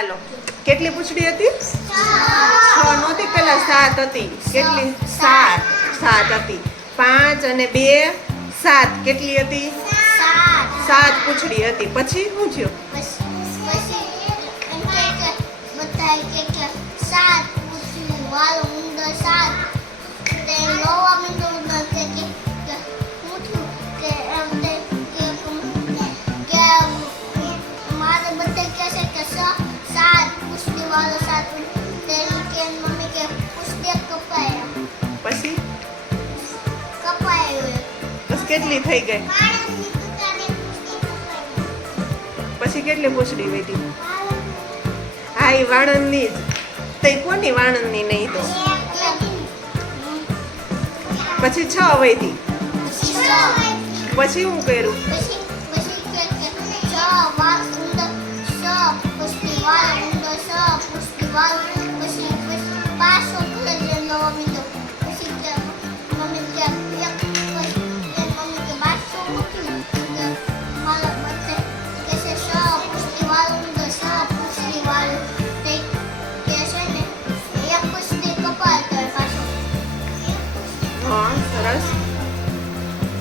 ચાલો. કેટલી પૂછડી હતી? છ નહોતી પેલા સાત હતી. કેટલી? સાત. સાત હતી. પાંચ અને બે સાત કેટલી હતી? સાત. પૂછડી હતી. પછી શું થયું? પછી બસ કેટલી થઈ ગઈ પછી કેટલી પૂછડી વેધી હા એ વાણંદની જ તે કોની વાણંદની નહીં તો પછી છ વધી પછી હું કર્યું પછી પછી કે કે છ વાર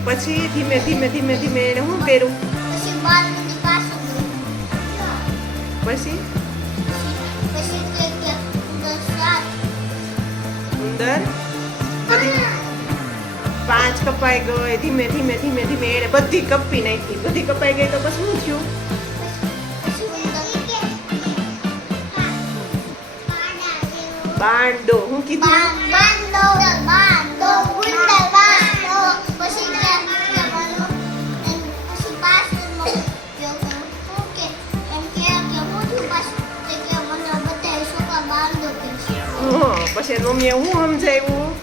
પછી ધીમે ધીમે ધીમે ધીમે એને શું પહેરું. પછી અંદર બધી? પાંચ કપાઈ ગઈ. ધીમે ધીમે ધીમે ધીમે એને બધી કપી નાખી. બધી કપાઈ ગઈ તો પછી શું થયું? બાંડો હું કીધું? હા પછી મમ્મીએ હું સમજાવ્યું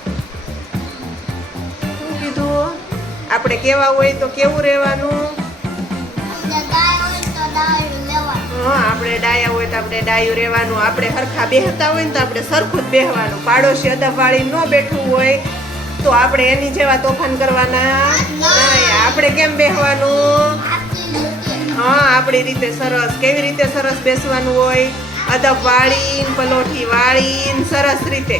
શું કીધું? આપણે કેવા હોય તો કેવું રહેવાનું? હા આપણે ડાયા હોય તો આપણે ડાયું રહેવાનું. આપણે સરખા બેહતા હોય ને તો આપણે સરખું જ બેહવાનું. પાડોશી અદબવાળી ન બેઠું હોય તો આપણે એની જેવા તોફાન કરવાના? નહીં આપણે કેમ બેહવાનું? હા આપણી રીતે સરસ. કેવી રીતે સરસ બેસવાનું હોય? અદબ વાળીને પલોઠી વાળીને સરસ રીતે.